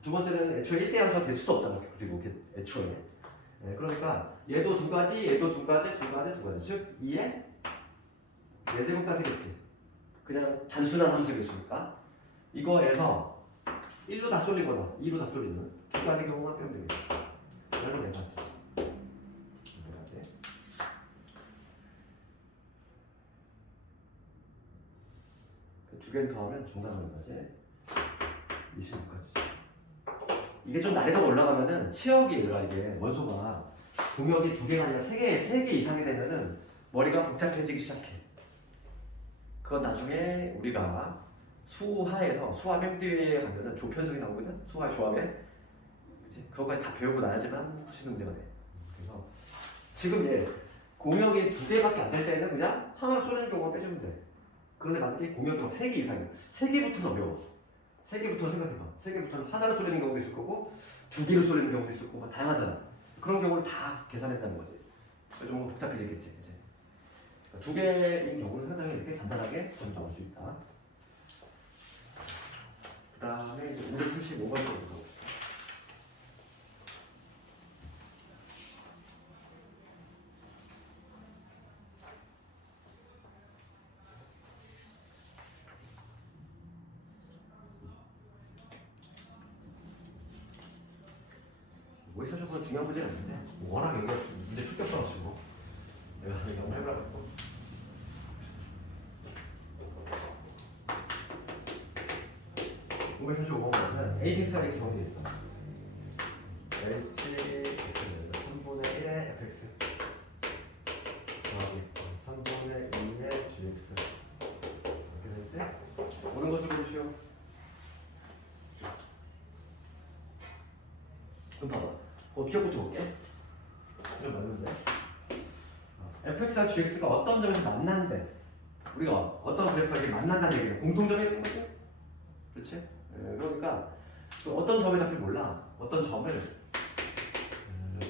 두 번째는 애초에 1대 함수가 될 수도 없잖아. 그리고 애초에. 그러니까 얘도 2가지, 얘도 2가지, 2가지. 즉 2에 4제곱까지겠지. 그냥 단순한 함수의 개수니까 이거에서 1로 다 쏠리거나 2로 다 쏠리는 2가지 경우만 빼면 되겠지. 그래서 4가지. 두 개를 더하면 정답은 까지 26까지. 이게 좀 난이도가 올라가면은 치역이 얘들아 이게 원소가 공역이 2개가 아니라 3개 이상이 되면은 머리가 복잡해지기 시작해. 그건 나중에 우리가 수하에서 수화 맨 뒤에 가면은 조편성이 나오거든. 수화의 조합에. 그치? 그것까지 다 배우고 나야지만 수시 문제가 돼. 그래서 지금 얘 공역이 2개밖에 안 될 때는 그냥 하나로 쏘는 경우만 빼주면 돼. 그런데 만약에 공역이 막 3개 이상이야. 3개부터는 어려워. 3개부터 생각해봐. 3개부터는 하나로 쏠리는 경우도 있을 거고 2개로 쏠리는 경우도 있을 거고 다양하잖아. 그런 경우를 다 계산했다는 거지. 좀 복잡해지겠지. 이제. 그러니까 2개인 경우는 상당히 이렇게 간단하게 정리할 수 있다. 그 다음에 535번으로 가봅시다. 모의사 조건 중요한 문제는 아닌데 워낙 여기가 문제 축적 써가지고 내가 영어 해보라고. 모의사 조건 보면 hx가 이렇게 정해져 있어. hx는 3분의 1의 fx 더하기 3분의 2의 gx 이렇게 됐지? 오는 것을 보시오. 그럼 봐봐. 기억부터 볼게. 이거 맞는데. fx와 gx가 어떤 점에서 만난대. 우리가 어떤 그래프가 이렇게 만난다는 얘기야. 공통점이 있는 거지. 그렇지? 그러니까 어떤 점을 잡힐 몰라. 어떤 점을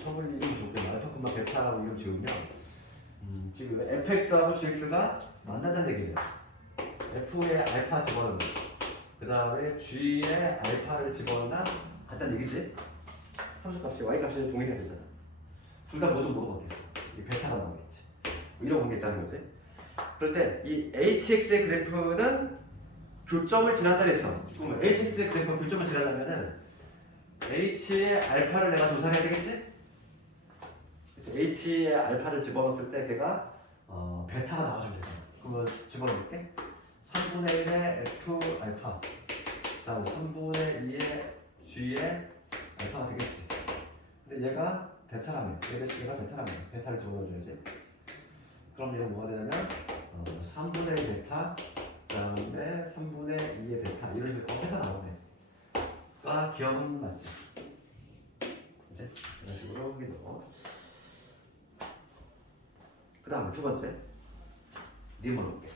이름 좋게 알파 콤마 베타라고 이름 지으면 지금 fx하고 gx가 만난다는 얘기예요. f에 알파 집어넣는 그 다음에 g에 알파를 집어넣나 같다는 얘기지. 함수값이 y값이 동일해야 되잖아. 둘 다 모두 뭐가 바뀌었어? 이 베타가 나오겠지. 이런 관계 있다는 거지. 그럴 때 이 hx의 그래프는 교점을 지난다 했어. 그럼 hx의 그래프가 교점을 지나려면은 h의 알파를 내가 조사해야 되겠지? 그치? h의 알파를 집어넣었을 때 걔가 베타가 나와주면 되잖아. 그러면 집어넣을게. 3분의 1의 f 알파 다음 3분의 2의 g의 알파가 되겠지. 근데 얘가 베타라며. 얘가 베타라며. 베타를 집어넣어줘야지. 그럼 얘는 뭐가 되냐면 3분의 1 베타 그 다음에 3분의 2의 베타 이런 식으로 베타 나오네. 가 기억은 맞지. 이제 이런 식으로 하게 되고 그 다음에 두 번째 니은번호 볼게.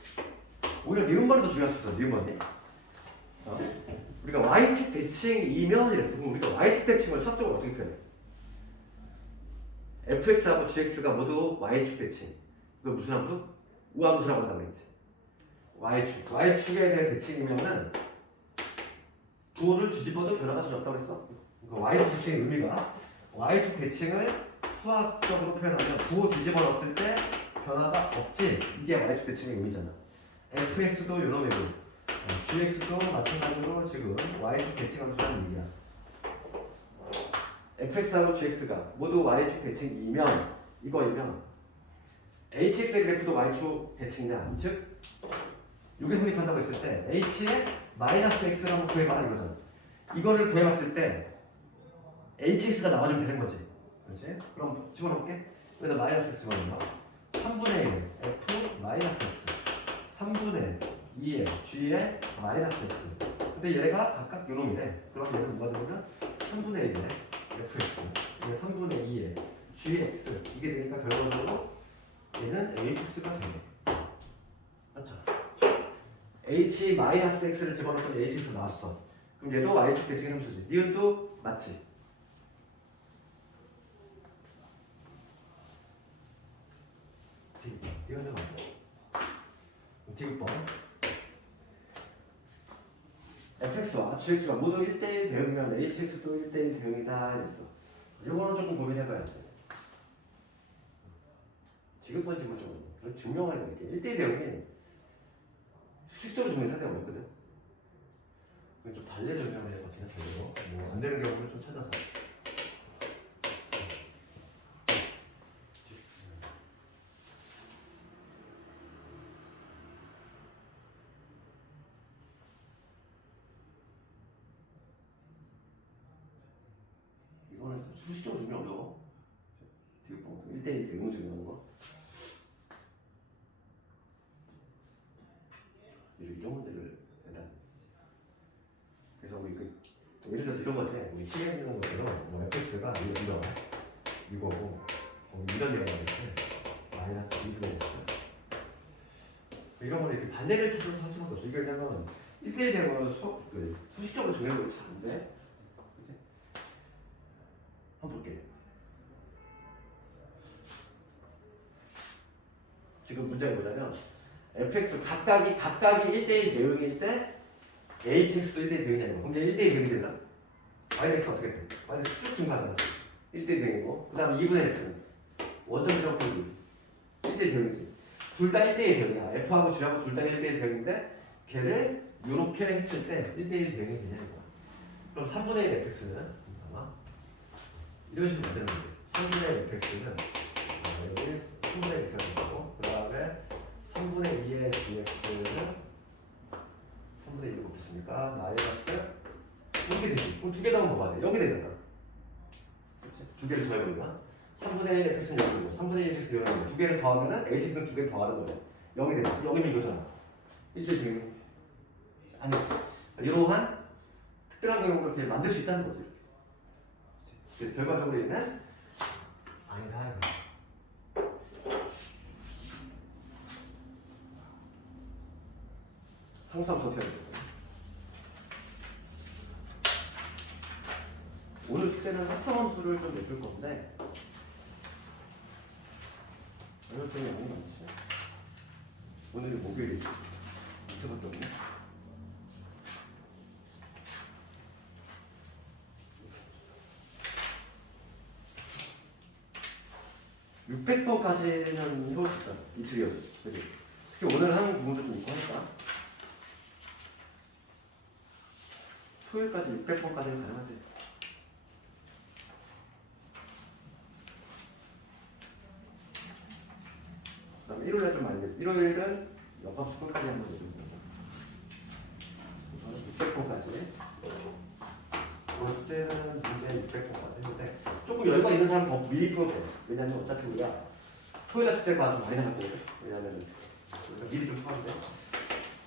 오히려 니은번호도 중요할 수 있어. 니은번호 우리가 y축 대칭이면 이랬어. 그럼 우리가 y축 대칭을 수학적으로 어떻게 표현해? fx하고 gx가 모두 y축 대칭. 이거 무슨 함수? 우함수라고 한다고 했지. y축에 대한 대칭이면은 부호를 뒤집어도 변화가 전혀 없다고 했어. 그러니까 y축 대칭의 의미가 y축 대칭을 수학적으로 표현하면 부호 뒤집어 넣었을 때 변화가 없지. 이게 y축 대칭의 의미잖아. fx도 요놈이고 gx도 마찬가지로 지금 y축 대칭 함수라는 얘기야. fx하고 gx가 모두 y축 대칭이면 이거이면 hx의 그래프도 y축 대칭이냐 즉 여기 성립한다고 했을 때 h의 마이너스 x를 한번 구해봐라 이거잖아. 이거를 구해봤을 때 hx가 나와주면 되는 거지. 그렇지? 그럼 집어넣을게. 여기다 마이너스 x 집어넣어. 3분의 1 f 마이너스 x 3분의 2의 g의 마이너스 x. 근데 얘가 각각 요놈이래. 그럼 얘는 뭐가 되냐면 3분의 1의 fx 이게 3분의 2의 gx 이게 되니까 결과적으로 얘는 hx가 되네. 맞죠? h 마이너스 x를 집어넣었더니 hx가 나왔어. 그럼 얘도 y축 대칭의 함수지. 니은도 맞지? 니은도 맞아. 디귿번 fx와 gx가 모두 1대1 대응이면 hx도 1대1 대응이다 이랬어. 이거는 조금 고민해봐야 돼. 디귿번 지금 좀 증명하려고 이렇게 1대1 대응이 수식적으로 증명이 상당히 어렵거든. 좀 달래 증명을 해야 같긴 했어. 뭐안 되는 경우를 좀 찾아서. 이거는 수식적으로 증명 어려워. 디귿번 1대1 대응을 증명하는 거. 이런 문제를 일단 그래서 우리 예를 들어서 이런 거지. 우리 시행하는 것처럼 뭐 fx가 이거고 이런 얘기가 있지. 마이너스 2분의 이런 거는 이렇게 반대를 찾아서 할 수가 없어. 이게 왜냐면 1대1 대응으로 수식적으로 정해놓은 게 잘 안 돼. 그치? 한번 볼게. 지금 문제가 뭐냐면 fx 각각이 1대1 대응일 때 hx도 1대1 대응이 아니고 그럼 얘 1대1 대응이 되나? 마이너스 어떻게 돼? 마이너스 쭉 증가하잖아. 1대1 대응이고 그 다음에 2분의 x는 원점이랑 분리 1대1 대응이지. 둘 다 1대1 대응이야. f하고 g하고 둘 다 1대1 대응인데 걔를 이렇게 했을 때 1대1 대응이 되냐는 거야. 그럼 3분의 1 fx는 아마 이런 식으로 만드는 거지. 3분의 1 fx는 여기 3분의 1 x가 되고 그 다음에 3분의 2의 gx는 3분의 1을 곱했으니까 마이너스 이렇게 되지. 그럼 두 개 더하면 뭐가 돼? 0이 되잖아. 그렇지? 두 개를 더해버리면 3분의 1 x는 0이고 3분의 1 x는 0이고 두 개를 더하면 hx는 두 개를 더하는 거야. 0이 되지. 0이면 이거잖아. 일대 증명. 아니 이러한 특별한 경우를 이렇게 만들 수 있다는 거지. 그래서 결과적으로 얘는 아니다 이거. 상수함수 어떻게 해야 될까요? 오늘 숙제는 합성함수를 좀 내줄 건데 오늘 좀 양이 많지. 오늘이 목요일이지. 이틀밖에 없네. (600번까지는) 해볼 수 있어. 이틀이어서. 그치? 특히 오늘 하는 부분도 좀 있고 하니까 토요일까지 600번까지는 가능하지. 그 다음에 일요일날 좀 많이 돼. 일요일은 역함수 끝까지 한번 내주면 된다. 600번까지. 오늘 숙제는 문제 600번까지 했는데 조금 여유가 있는 사람 더 미리 풀어도 돼. 왜냐면 어차피 우리가 토요일날 숙제가 좀 많이 남았거든. 왜냐면 우리가 미리 좀 풀어도 돼.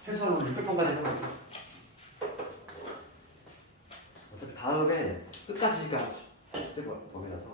최소한 600번까지 해놓을게. 어차피 다음에 끝까지가 숙제 범위라서